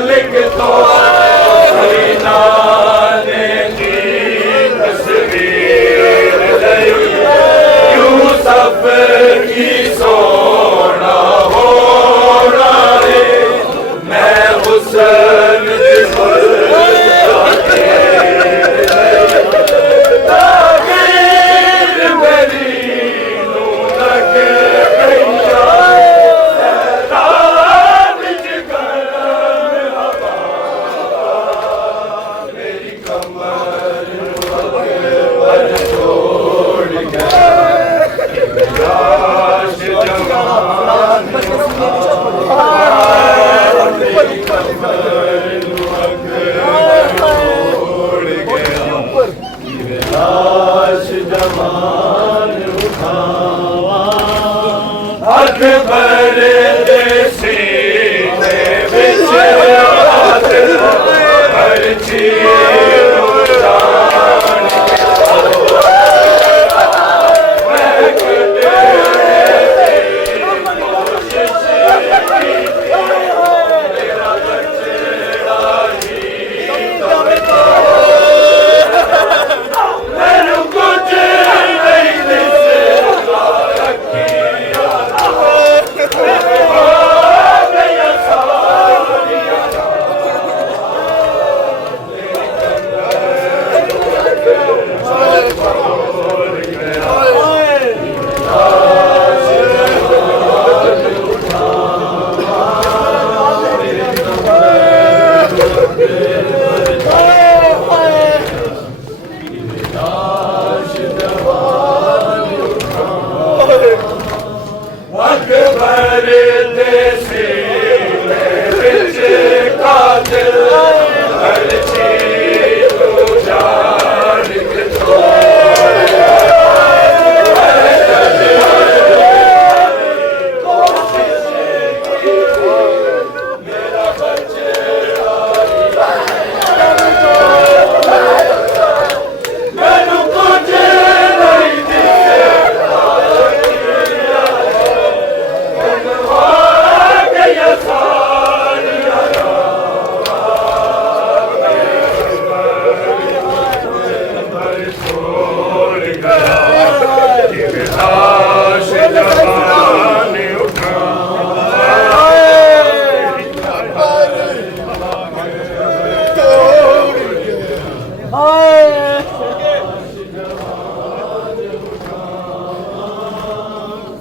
मालिक तो सीना ने की तस्वीर लई यूसुफ की सोना हो रहे मैं हुस्न अकबर दे सीने विच कातिल हर चीज़ जान मैं कदे कोशिश की तेरा बचड़ा ही मैनू कुछ नहीं दिसदा अकबर दे सीने विच कातिल हर चीज़ जान के कोशिश की मेरा बचड़ा मैनू कुछ नहीं दिसदा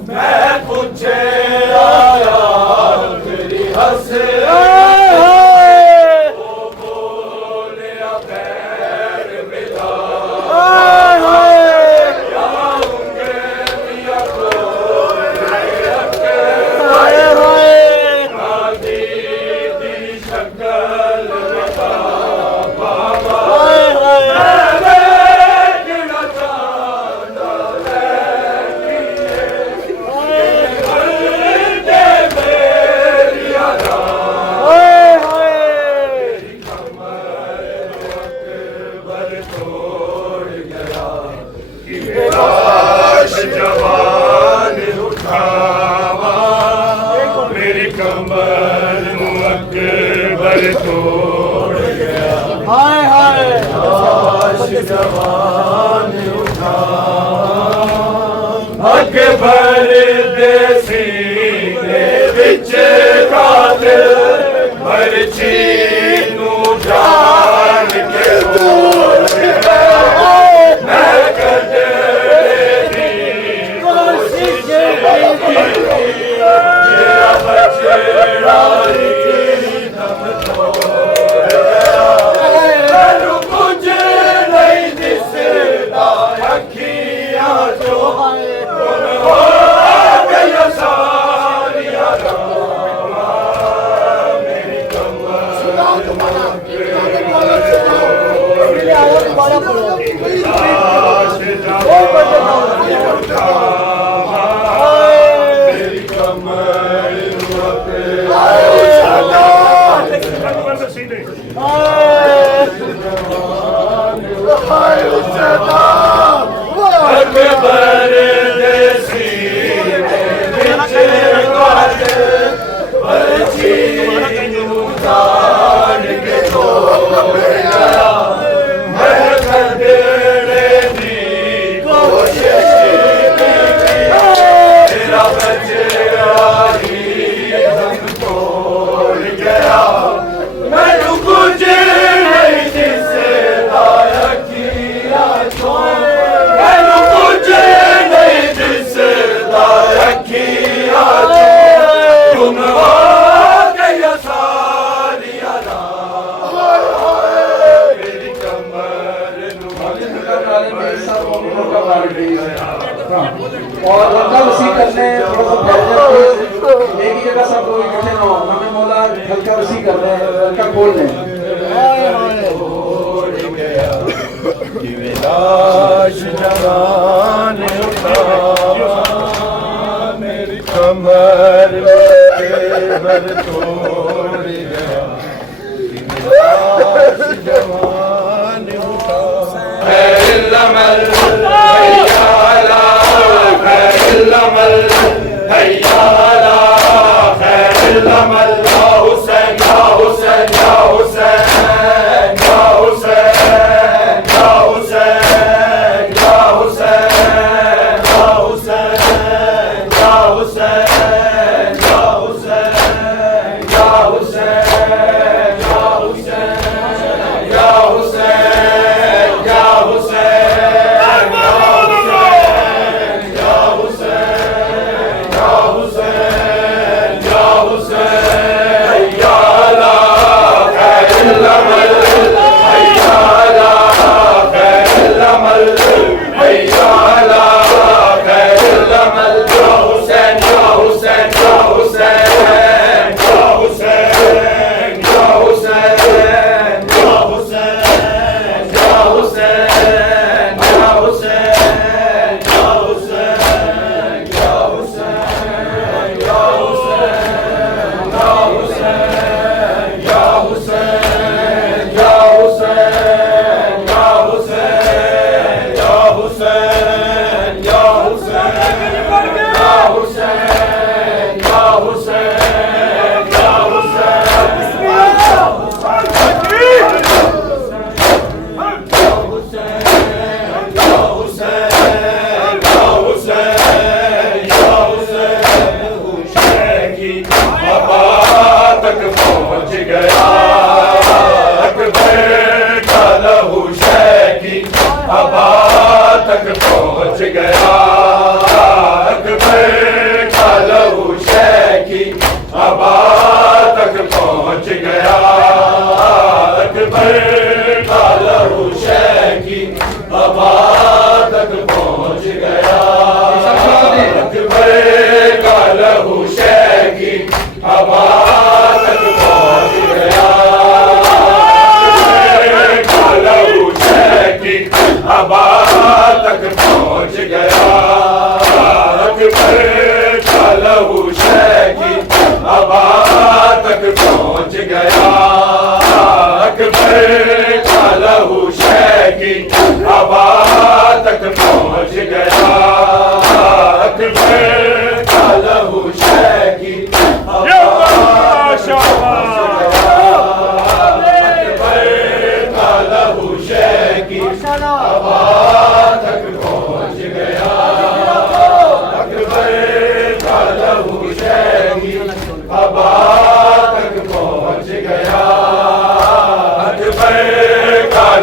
मैं पूछे आया तेरी हंसे वो बोले खैर मिला जाऊंगे मियां को नादी दी शक्ल बता बाबा जवान उठावा मेरी कमर अकबर तोड़ गया हाय हाय जवान उठावा अकबर दे सीने विच कातिल हर चीज़ नू जान के तोड़ गया मैं कदे मेरा बचड़ा दम तोड़ गया मैनू कुछ नहीं दिसदा अखियां चो गुम हो गया सारिया रामा मेरी अकबर दे सीने विच कातिल हर चीज़ नू जान उनका और उनका वसी करने थोड़ा सा प्लीज एक ही जगह सब लोग इकट्ठे ना हो, हमें मौला हल्का वसी कर रहे हैं, हल्का खोल लें। लाश जवान उठा मेरी कमर भर तोड़ गया, लाश जवान उठा खैरलमल हैयाला खैरलमल हैयाला खैरलमल या हुसैन या हुसैन या हुसैन या हुसैन या हुसैन या हुसैन या हुसैन या हुसैन या हुसैन या हुसैन या हुसैन या हुसैन या हुसैन या हुसैन या हुसैन या हुसैन या ला खैरलमल हैयाला खैरलमल हैयाला खैरलमल या हुसैन या हुसैन या हुसैन या हुसैन या हुसैन या हुसैन या हुसैन या हुसैन या हुसैन या हुसैन या हुसैन या हुसैन या हुसैन या हुसैन या हुसैन या हुसैन या हुसैन या हुसैन या हुसैन या तक पहुंच गया अकबर का लहू शैकी हवा तक पहुंच गया अकबर का लहू शैकी हवा तक पहुंच गया अकबर का लहू शैकी हवा तक पहुंच गया अकबर का लहू शैकी हवा तक पहुंच गया अकबर का लहू शैकी हवा तक पहुंच गया अकबर का लहू शैकी हवा तक पहुंच गया अकबर का लहू शैकी हवा तक पहुंच गया अकबर का लहू शैकी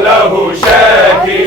लहू शैकी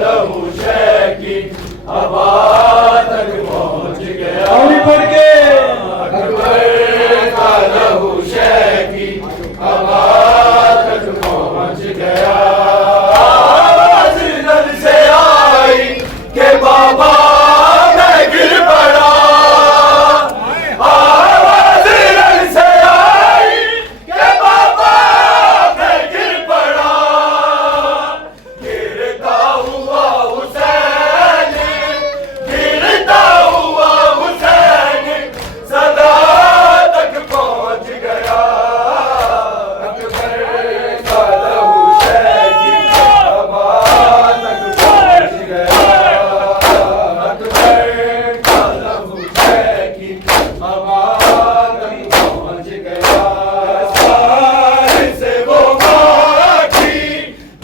लहू शैकी हवा तक पहुंच गया। ताली पढ़ के अकबर का लहू शैकी हवा तक पहुंच गया। आवाज नद से आई के बाबा मैं गिर पड़ा। आवाज नद से आई के बाबा मैं गिर पड़ा। गिरता हुआ हुसैन, गिरता हुआ हुसैन सदा तक पहुंच गया। अकबर का लहू शैकी हवा तक पहुंच गया। अकबर का लहू शैकी हवा तक पहुंच गया। दस्तार से वो माँ की,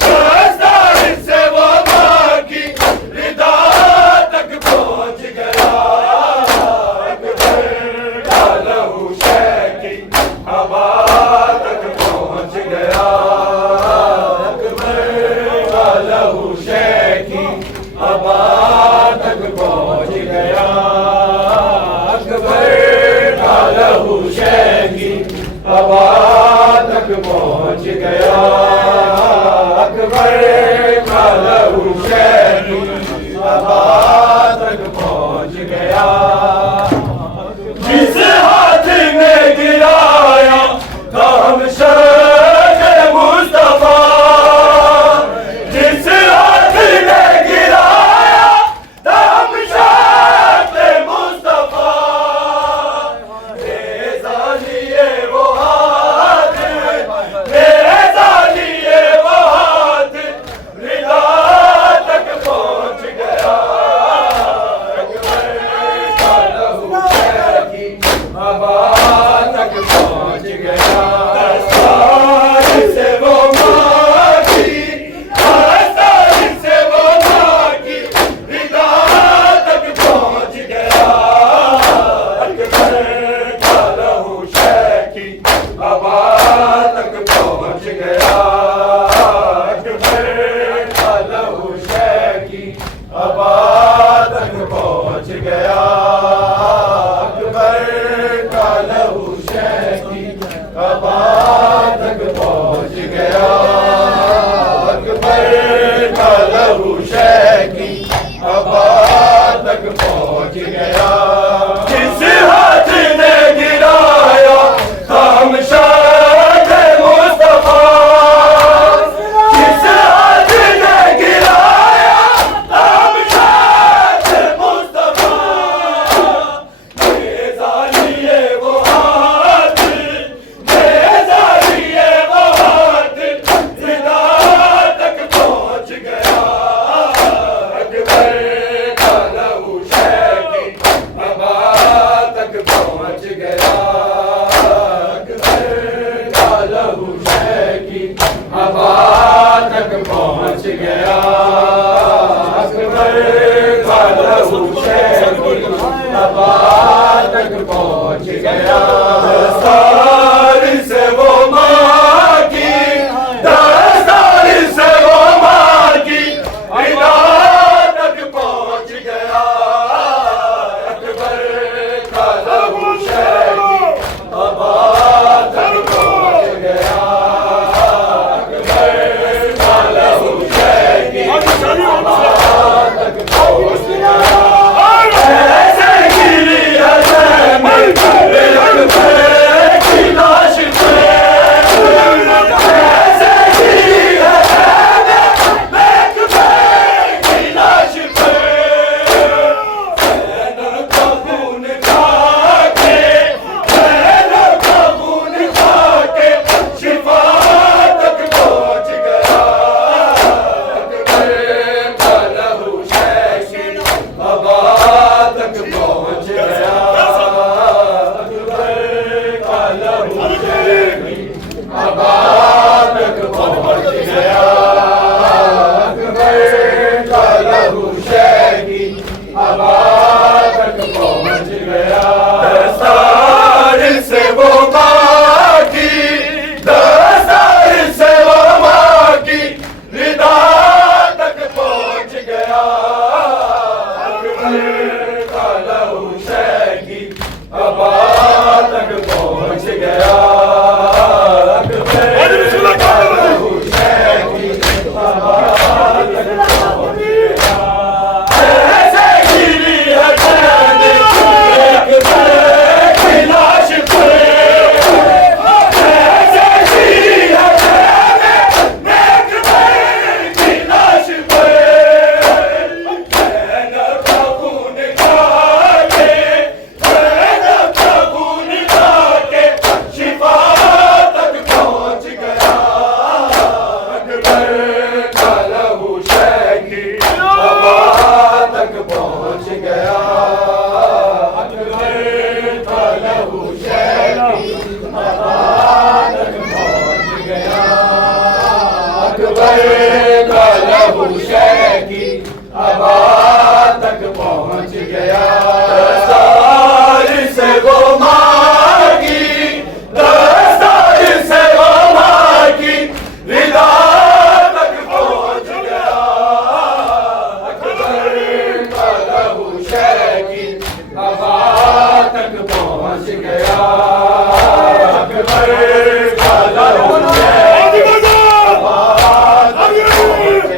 दस्तार से वो माँ की रिदा तक पहुंच गया। अकबर का लहू शैकी हवा तक पहुंच गया। अकबर का लहू शैकी हवा तक पहुंच गया। अकबर का लहू शैकी हवा तक पहुंच गया। अकबर का लहू शैकी हवा तक पहुंच गया। जिस हाथ ने गिराया काम शहर मुस्तफा, जिस हाथ ने गिराया काम शहर मुस्तफा, रेज़ा लिए वो हाथ, रेज़ा लिए वो हाथ रिदा तक पहुंच गया। अकबर का लहू शैकी हवा तक पहुंच गया। दस्तार से वो माँ की, दस्तार से वो माँ की रिदा तक पहुंच गया। अकबर का लहू शैकी हवा तक पहुंच गया। अकबर का लहू शैकी हवा तक पहुंच गया। अकबर का लहू शैकी हवा तक पहुंच गया। अकबर का लहू शैकी हवा तक पहुंच गया। जिस हाथ ने गिराया काम शाह मुस्तफा, जिस हाथ ने गिराया काम शाह मुस्तफा, रेज़ा लिए वो हाथ, रेज़ा लिए वो हाथ रिदा तक पहुंच गया। अकबर का लहू शैकी हवा तक पहुंच गया। अकबर का लहू शैकी हवा तक पहुंच गया। अकबर का लहू शैकी हवा तक पहुंच गया। दस्तार से वो माँ की, दस्तार से वो माँ की रिदा तक पहुंच गया। अकबर का लहू शैकी हवा तक पहुंच गया। अकबर का लहू शैकी हवा तक पहुंच गया। ऐसे गिरी अकबर की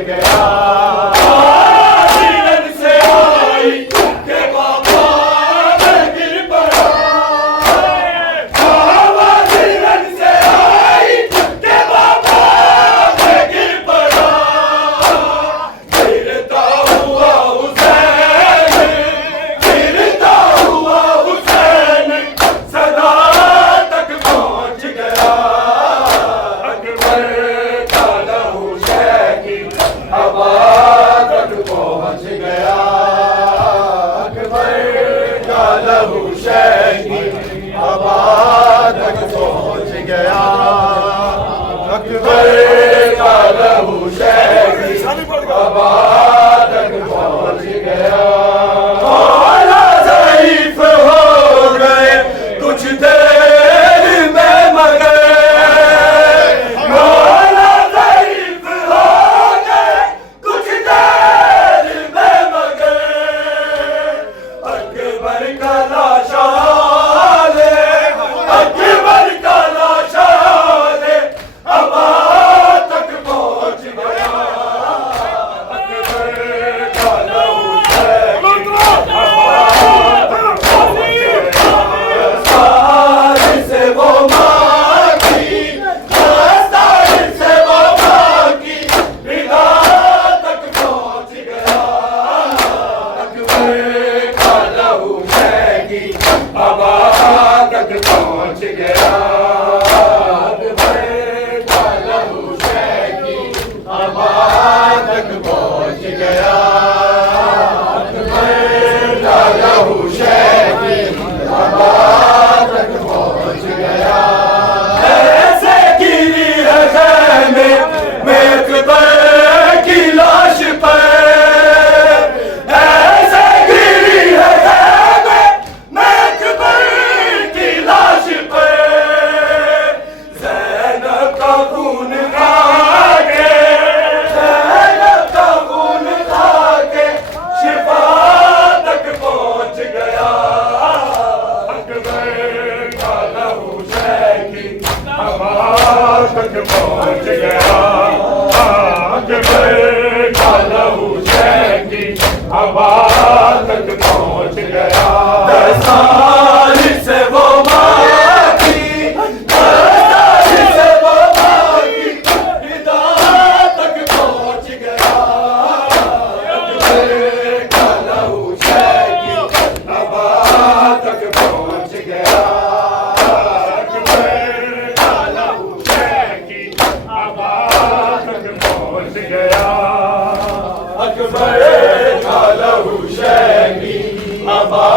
गया धीरन से आई के बाबा मैं गिर पड़ा धीरन से आई के बाबा मैं गिर पड़ा गिरता हुआ हुसैन सदा तक पहुंच गया अकबर का लहू शहकी हवा तक पहुंच गया अकबर का लहू शहकी हवा तक पहुंच गया अकबर का लहू शहकी हवा तक पहुंच गया मौला ज़ईफ़ हो गए कुछ देर में मगर मौला ज़ईफ़ हो गए कुछ देर में मगर अकबर का लाशा ले अकबर का लाशा ले हवा तक पहुंच गया अकबर का लहू दस्तार से वो माँ की दस्तार से वो माँ की विदा तक पहुंच गया अकबर का लहू शहकी हवा तक पहुंच गया अकबर का लहू शहकी हवा तक पहुंच गया अकबर का लहू शहकी हवा तक पहुंच गया ऐसे गिरी है खैमे में अकबर की लाश पर ऐसे गिरी है खैमे में अकबर की लाश पर ज़ैनब का खून खा के ज़ैनब का खून खा के शिफा तक पहुंच गया अकबर का लहू शहकी हवा तक पहुंच गया अकबर का लहू शहकी हवा तक पहुंच गया दस्तार से वो माँ की दस्तार से वो माँ की विदा तक पहुंच गया अकबर का लहू शहकी हवा तक पहुंच गया अकबर का लहू शहकी हवा तक पहुंच गया अकबर का लहू शहकी हवा